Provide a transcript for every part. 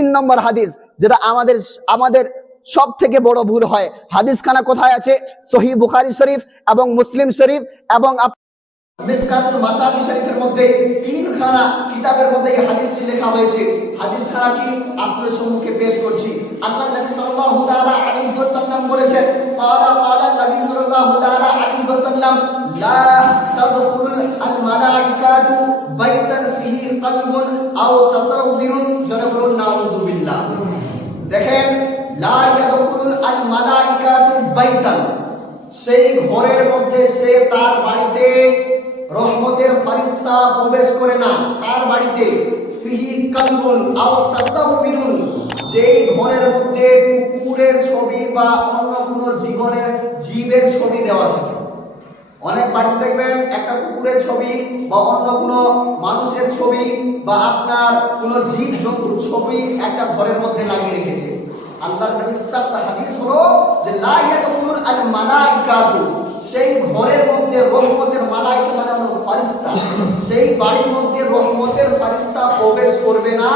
তিন নম্বর হাদিস, যেটা আমাদের আমাদের সব থেকে বড় ভুল হয়। হাদিস খানা কোথায় আছে? সহিহ বুখারী শরীফ এবং মুসলিম শরীফ এবং মিসকাতুল মাসাবি শরীফের মধ্যে তিনখানা কিতাবের মধ্যে এই হাদিসটি লেখা হয়েছে। হাদিস খানা কি আপনাদের সম্মুখে পেশ করছি। আল্লাহ নবী সাল্লাল্লাহু তাআলা আলাইহি ওয়াসাল্লাম বলেছেন, ক্বালা নবী সাল্লাল্লাহু তাআলা আলাইহি ওয়াসাল্লাম, লা তাদখুলুল আল মালাইকাতু বাইতান ফিহি কলবুন আও তাসাউবিরুন। যারা বলুন নাউযুবিল্লাহ। দেখেন, লা ইয়াদখুলুল আল মালাইকাতু বাইতান, সেই ঘরের মধ্যে, সে তার বাড়িতে রহমতের ফেরেশতা প্রবেশ করে না। কার বাড়িতে? ফিহি কলবুন আও তাসাউবিরুন, যেই ঘরের মধ্যে কুকুরের ছবি বা অন্য কোনো জীবের ছবি দেওয়া থাকে। অনেক বাড়িতে দেখবেন একটা কুকুরের ছবি বা অন্য কোনো মানুষের ছবি বা আপনার কোনো জীব জন্তুর ছবি একটা ঘরের মধ্যে লাগিয়ে রেখেছে। আল্লাহর নবী সাল্লাল্লাহু হাদিস হলো যে লা ইয়াদখুলুল আল মালাইকাতু, সেই ঘরের মধ্যে রহমতের মালাইকা মানে হলো ফেরেশতা, সেই বাড়ির মধ্যে রহমতের ফেরেশতা প্রবেশ করবে না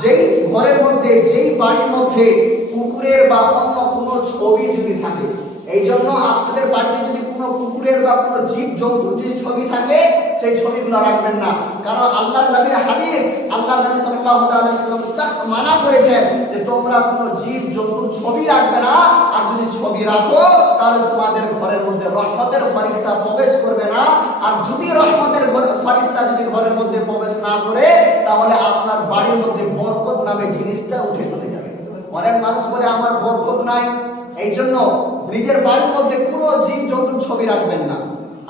যেই ঘরের মধ্যে, যেই বাড়ির মধ্যে কুকুরের বা অন্য কোনো ছবি যদি থাকে। এই জন্য আপনাদের বাড়িতে যদি কোনো কুকুরের বা কোনো জীব জন্তুর যদি ছবি থাকে, সেই ছবিগুলো রাখবেন না। কারণ আল্লাহর নবীর হাদিস, আল্লাহর নবী সাল্লাল্লাহু আলাইহি ওয়াসাল্লাম সখ্ত মানা করেছেন যে তোমরা কোনো জীব জন্তুর ছবি রাখবে না, আর যদি ছবি রাখো তাহলে তোমাদের ঘরের মধ্যে রহমতের ফেরেশতা প্রবেশ করবে না। আর যদি রহমতের ফেরেশতা যদি ঘরের মধ্যে প্রবেশ না করে, তাহলে আপনার বাড়ির মধ্যে বরকত নামে জিনিসটা উঠে চলে যাবে। অনেক মানুষ বলে আমার বরকত নাই, এই জন্য নিজের বাড়ির মধ্যে কোনো জীব জন্তুর ছবি রাখবেন না।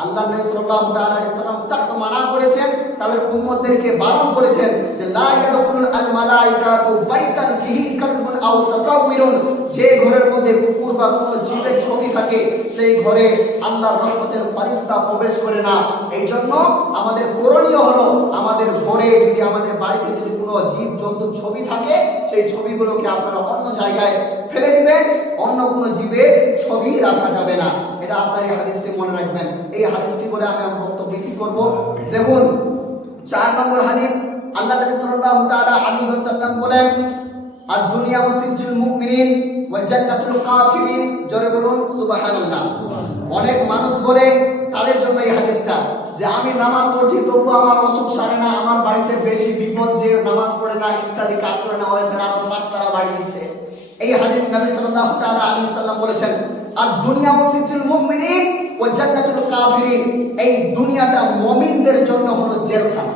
আল্লাহ নবী সাল্লাল্লাহু আলাইহি ওয়াসাল্লাম সখ্ত মানা করেছেন, তাদের উম্মতদেরকে বারণ করেছেন যে লা ইয়াদখুলুল আল মালাইকাতু বাইতান ফিহি কলবুন আও তাসাউবিরুন, যে ঘরের মধ্যে কুকুর বা কোনো জীবের ছবি থাকে সেই ঘরে আল্লাহর রহমতের ফেরেশতা প্রবেশ করে না। এই জন্য আমাদের করণীয় হলো, আমাদের ঘরে যদি, আমাদের বাড়িতে যদি কোনো জীব জন্তুর ছবি থাকে, সেই ছবিগুলোকে আপনারা অন্য জায়গায় ফেলে দিবেন। অন্য কোনো জীবের ছবি রাখা যাবে না। এটা আপনারা এই হাদিসটি মনে রাখবেন। এই হাদিসটি বলে আমি আমার বক্তব্য কি করব। দেখুন 4 নম্বর হাদিস, আল্লাহ নবী সাল্লাল্লাহু তাআলা আলাইহি ওয়াসাল্লাম বলেন, আদ দুনিয়া সিজনুল মুমিনিন ওয়া জান্নাতুল কাফিরিন। জোরে বলুন সুবহানাল্লাহ। অনেক মানুষ বলে তাদের জন্য এই হাদিসটা যে আমি নামাজ পড়ছি তবু আমার অসুখ সারে না, আমার বাড়িতে বেশি বিপদ, যে নামাজ পড়ে না ইত্যাদি কাজ করে না, ওই আরো 5 তারা বাড়ি দিচ্ছে। এই হাদিস নবী সাল্লাল্লাহু তাআলা আলাইহি ওয়াসাল্লাম বলেছেন, আর দুনিয়া সিজনুল মুমিনিন ওয়া জান্নাতুল কাফিরিন, এই দুনিয়াটা মুমিনদের জন্য হলো জেলখানা।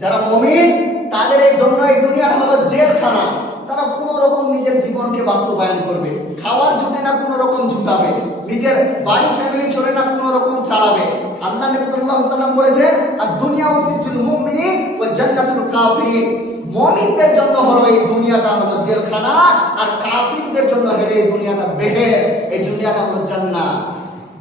যারা মুমিন তাদের এই জন্য এই দুনিয়াটা হলো জেলখানা। তারা কোনো রকম নিজের জীবনকে বাস্তবায়ন করবে, খাওয়ার জন্য না কোনো রকম ঝুঁকাবে, নিজের বাড়ি ফ্যামিলি চলে না কোনো রকম চালাবে। আল্লাহ নবী সাল্লাল্লাহু আলাইহি ওয়াসাল্লাম বলেছেন, আর দুনিয়া সিজনুল মুমিনিন ওয়া জান্নাতুল কাফিরিন, মুমিনদের জন্য হলো এই দুনিয়াটা হলো জেলখানা, আর কাফিরদের জন্য হলো এই দুনিয়াটা বেহেশত, এই দুনিয়াটা হলো জান্নাত।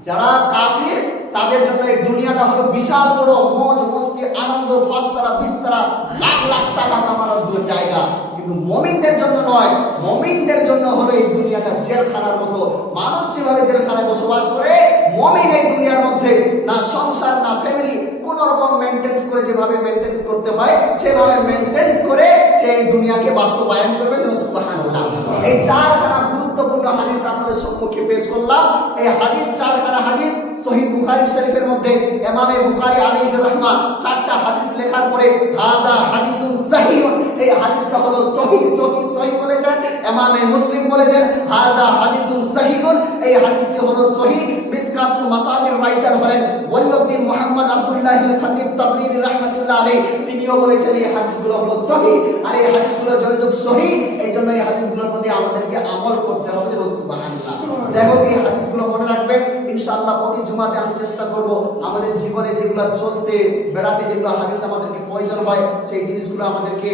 যারা কাফির তাদের জন্য এই দুনিয়াটা হলো বিশাল বড় মौज মস্তি আনন্দ, 5 তারা 20 তারা লাখ লাখ টাকা কামানোর জায়গা, কিন্তু মুমিনদের জন্য নয়। মুমিনদের জন্য হলো এই দুনিয়াটা জেলখানার মতো। মানুষ যেভাবে জেলখানায় বসবাস করে, মুমিন এই দুনিয়ার মধ্যে না সংসার না ফ্যামিলি কোন রকম মেইনটেনেন্স করে, যেভাবে মেইনটেনেন্স করতে হয় সেভাবে মেইনটেনেন্স করে সেই দুনিয়াকে বাস্তবায়ন করবে। সুবহানাল্লাহ। এই 4খানা গুরুত্বপূর্ণ হাদিস আপনাদের সম্মুখে পেশ করলাম। এই হাদিস 4খানা হাদিস সহিহ বুখারী শরীফের মধ্যে ইমামে বুখারী আলাইহির রাহমাত 4টা হাদিস লেখার পরে হাযা হাদিসুন সহিহ, এই হাদিসটা হলো সহিহ সহিহ সহিহ বলেছেন। ইমামে মুসলিম বলেছেন হাযা হাদিসুন সহিহুন, এই হাদিসটি হলো সহিহ। মিসকাতুল মাসাবির রাইটার হলেন ওয়ালিউদ্দিন মুহাম্মদ আব্দুল্লাহ ইবনে খাতিব তাবরিজি রাহমাতুল্লাহ আলাইহি, তিনিও বলেছেন এই হাদিসগুলো হলো সহিহ। আর এই হাদিসগুলো যেহেতু সহিহ, এইজন্য এই হাদিসগুলোর প্রতি আমাদেরকে আমল করতে হবে। সুবহানাল্লাহ। যাই হোক, এই হাদিসগুলো মনে রাখবেন। ইনশাআল্লাহ প্রতি জুমাতে আমি চেষ্টা করব আমাদের জীবনে যেগুলো চলতে বেড়াতে যেগুলো হাদিস আমাদেরকে প্রয়োজন হয়, সেই জিনিসগুলো আমাদেরকে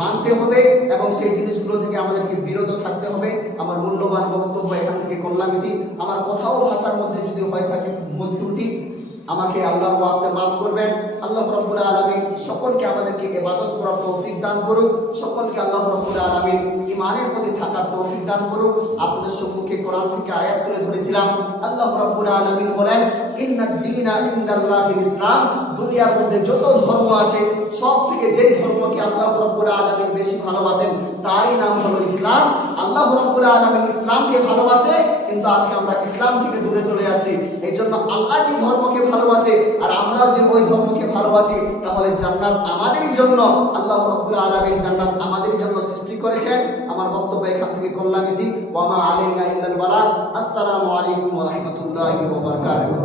মানতে হবে এবং সেই জিনিসগুলো থেকে আমাদেরকে বিরত থাকতে হবে। আমার মূল্যবান বক্তব্য এখান থেকে করলাম। আমার কথাও ভাষার মধ্যে যদি হয়ে থাকে ভুল ত্রুটি আমাকে আল্লাহর ওয়াস্তে মাফ করবেন। আল্লাহ রাব্বুল আলামিন সকলকে আমাদেরকে ইবাদত করার তৌফিক দান করুন, সকলকে আল্লাহ রাব্বুল আলামিন ঈমানের প্রতি থাকার তৌফিক দান করুন। আপনাদের সম্মুখে কোরআন থেকে আয়াত তুলে ধরেছিলাম। আল্লাহ রাব্বুল আলামিন বলেন, ইন্নাদ দীনা ইনদাল্লাহিল ইসলাম, দুনিয়ার মধ্যে যত ধর্ম আছে সব থেকে যেই ধর্মকে আল্লাহ রাব্বুল আলামিন বেশি ভালোবাসেন তারই নাম হলো ইসলাম। আল্লাহ রাব্বুল আলামিন ইসলামকে ভালোবাসে, কিন্তু আজকে আমরা ইসলাম থেকে দূরে চলে যাচ্ছি। এই জন্য আল্লাহ যে ধর্মকে ভালোবাসে আর আমরাও যে ওই ধর্মকে ভালোবাসি, তাহলে জান্নাত আমাদেরই জন্য। আল্লাহ রাব্বুল আলামিন জান্নাত আমাদেরই জন্য সৃষ্টি করেছেন। আমার বক্তব্য এখান থেকে করলাম। ওয়া মা আলাইনা ইল্লাল বালাগ। আসসালামু আলাইকুম ওয়া রাহমাতুল্লাহি ওয়া বারাকাতুহু।